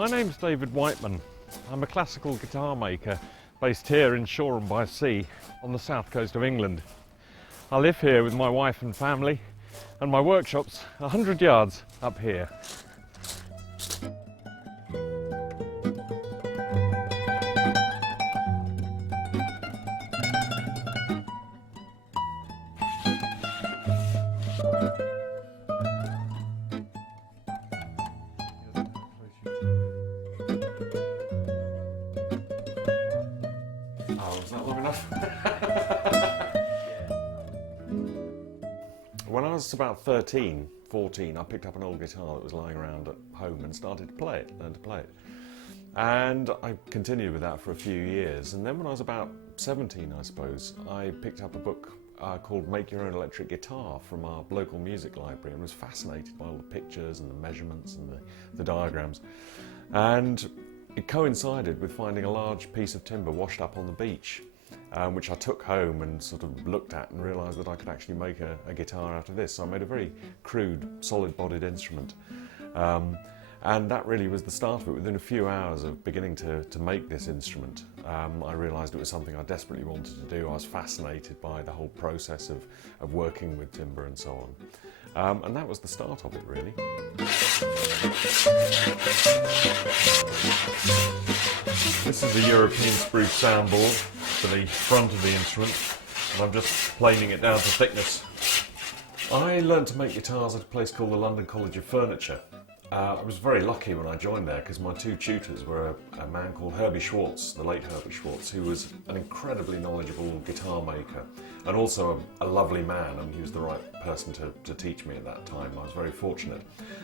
My name's David Whiteman. I'm a classical guitar maker based here in Shoreham-by-Sea on the south coast of England. I live here with my wife and family, and my workshop's 100 yards up here. Oh, was that long enough? When I was about 13, 14, I picked up an old guitar that was lying around at home and started to play it, learned to play it. And I continued with that for a few years. And then when I was about 17, I suppose, I picked up a book called Make Your Own Electric Guitar from our local music library and was fascinated by all the pictures and the measurements and the diagrams. And it coincided with finding a large piece of timber washed up on the beach, which I took home and sort of looked at and realised that I could actually make a guitar out of this. So I made a very crude, solid-bodied instrument. And that really was the start of it. Within a few hours of beginning to make this instrument, I realised it was something I desperately wanted to do. I was fascinated by the whole process of working with timber and so on. And that was the start of it, really. This is a European spruce soundboard for the front of the instrument, and I'm just planing it down to thickness. I learned to make guitars at a place called the London College of Furniture. I was very lucky when I joined there because my two tutors were a man called Herbie Schwartz, the late Herbie Schwartz, who was an incredibly knowledgeable guitar maker and also a lovely man, and he was the right person to teach me at that time. I was very fortunate.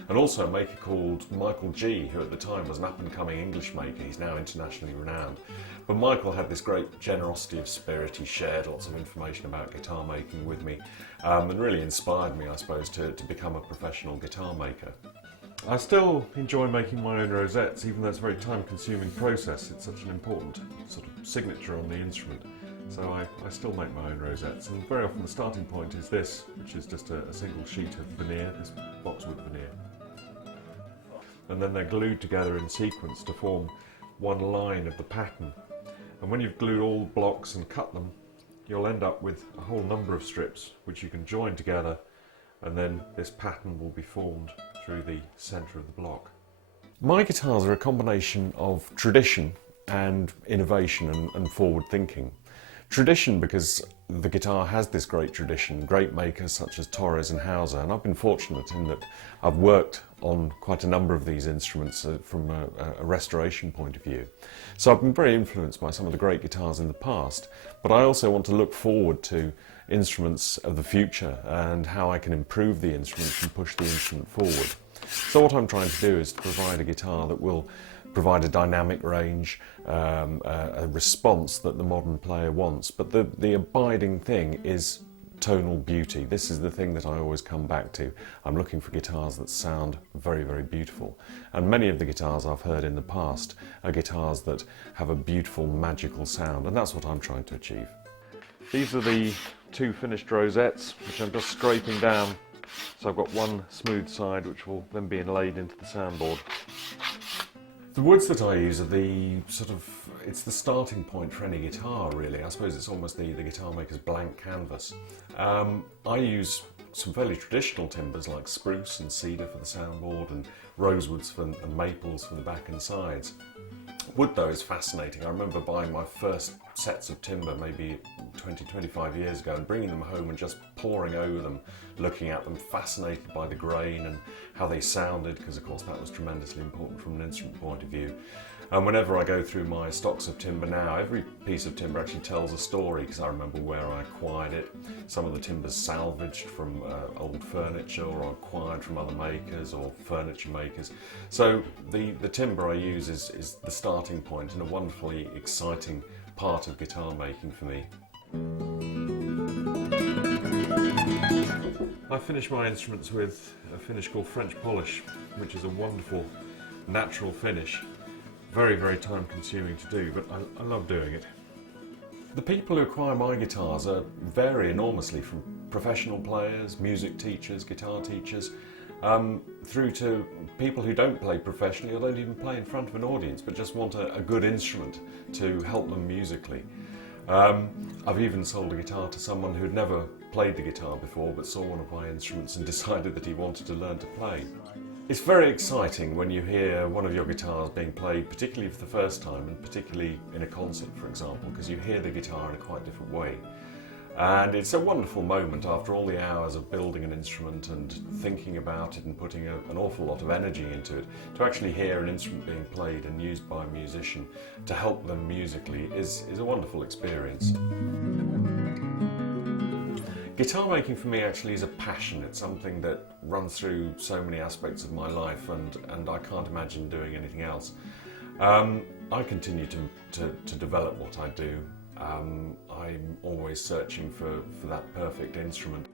And also a maker called Michael G, who at the time was an up-and-coming English maker. He's now internationally renowned. But Michael had this great generosity of spirit. He shared lots of information about guitar making with me and really inspired me, I suppose, to become a professional guitar maker. I still enjoy making my own rosettes, even though it's a very time-consuming process. It's such an important sort of signature on the instrument. So I still make my own rosettes, and very often the starting point is this, which is just a single sheet of veneer, this boxwood veneer. And then they're glued together in sequence to form one line of the pattern. And when you've glued all blocks and cut them, you'll end up with a whole number of strips which you can join together, and then this pattern will be formed through the centre of the block. My guitars are a combination of tradition and innovation and forward thinking. Tradition because the guitar has this great tradition, great makers such as Torres and Hauser, and I've been fortunate in that I've worked on quite a number of these instruments from a restoration point of view. So I've been very influenced by some of the great guitars in the past, but I also want to look forward to instruments of the future and how I can improve the instruments and push the instrument forward. So what I'm trying to do is to provide a guitar that will provide a dynamic range, a response that the modern player wants, but the abiding thing is tonal beauty. This is the thing that I always come back to. I'm looking for guitars that sound very, very beautiful. And many of the guitars I've heard in the past are guitars that have a beautiful, magical sound, and that's what I'm trying to achieve. These are the two finished rosettes, which I'm just scraping down. So I've got one smooth side, which will then be inlaid into the soundboard. The woods that I use are it's the starting point for any guitar, really. I suppose it's almost the guitar maker's blank canvas. I use some fairly traditional timbers like spruce and cedar for the soundboard and rosewoods and maples for the back and sides. Wood, though, is fascinating. I remember buying my first sets of timber maybe 20-25 years ago and bringing them home and just poring over them, looking at them, fascinated by the grain and how they sounded, because of course that was tremendously important from an instrument point of view. And whenever I go through my stocks of timber now, every piece of timber actually tells a story, because I remember where I acquired it. Some of the timber's salvaged from old furniture, or acquired from other makers or furniture makers. So the timber I use is the starting point and a wonderfully exciting part of guitar making for me. I finish my instruments with a finish called French polish, which is a wonderful natural finish. Very, very time consuming to do, but I love doing it. The people who acquire my guitars vary enormously, from professional players, music teachers, guitar teachers, through to people who don't play professionally or don't even play in front of an audience but just want a good instrument to help them musically. I've even sold a guitar to someone who'd never played the guitar before but saw one of my instruments and decided that he wanted to learn to play. It's very exciting when you hear one of your guitars being played, particularly for the first time, and particularly in a concert, for example, because you hear the guitar in a quite different way. And it's a wonderful moment after all the hours of building an instrument and thinking about it and putting an awful lot of energy into it, to actually hear an instrument being played and used by a musician to help them musically is a wonderful experience. Guitar making for me actually is a passion. It's something that runs through so many aspects of my life, and I can't imagine doing anything else. I continue to develop what I do. I'm always searching for that perfect instrument.